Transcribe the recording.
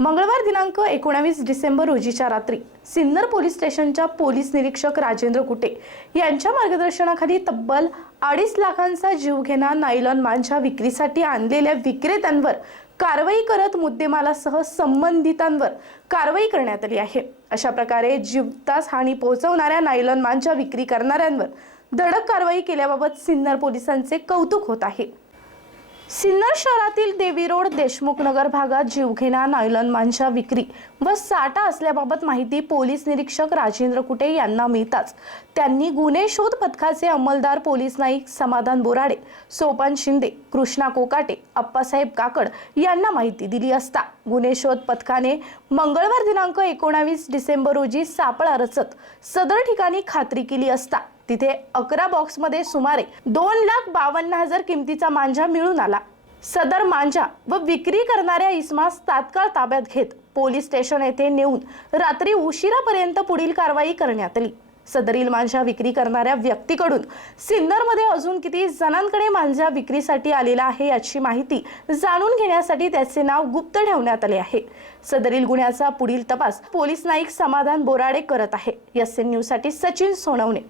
मंगळवार दिनांक एकोणावीस डिसेंबर रोजीच्या रात्री सिन्नर पोलीस स्टेशनच्या पोलीस निरीक्षक राजेंद्र कुटे यांच्या मार्गदर्शनाखाली तब्बल अडीच लाखांचा जीवघेणा नायलॉन मांजा विक्रीसाठी आणलेल्या विक्रेत्यांवर कारवाई करत मुद्देमालासह संबंधितांवर कारवाई करण्यात आली आहे. अशा प्रकारे जीवतास हानी पोहोचवणाऱ्या नायलॉन मांजा विक्री करणाऱ्यांवर धडक कारवाई केल्याबाबत सिन्नर पोलिसांचे कौतुक होत आहे. सिन्नर शहरातील देवी रोड देशमुख नगर भागात जीवघेणा नायलॉन मांच्या विक्री व साठा असल्याबाबत माहिती पोलीस निरीक्षक राजेंद्र कुटे यांना मिळताच. त्यांनी गुन्हे शोध पथकाचे अंमलदार पोलीस नाईक समाधान बोराडे सोपान शिंदे कृष्णा कोकाटे अप्पासाहेब काकड यांना माहिती दिली असता. गुन्हे शोध पथकाने मंगळवार दिनांक एकोणावीस डिसेंबर रोजी सापळा रचत सदर ठिकाणी खात्री केली असता. तिथे अकरा बॉक्समध्ये सुमारे दोन लाख बावन्न हजार किमतीचा मांजा मिळून आला. सदर मांजा व विक्री करणाऱ्या इस्मास तात्काळ ताब्यात घेत पोलीस स्टेशन येथे नेऊन रात्री उशिरापर्यंत पुढील कारवाई करण्यात आली. सदरील मांजा विक्री करणाऱ्या व्यक्तीकडून सिन्नरमध्ये अजून किती जणांकडे मांजा विक्रीसाठी आलेला आहे याची माहिती जाणून घेण्यासाठी त्याचे नाव गुप्त ठेवण्यात आले आहे. सदरील गुन्ह्याचा पुढील तपास पोलीस नाईक समाधान बोराडे करत आहे. एस एन न्यूजसाठी सचिन सोनवणे.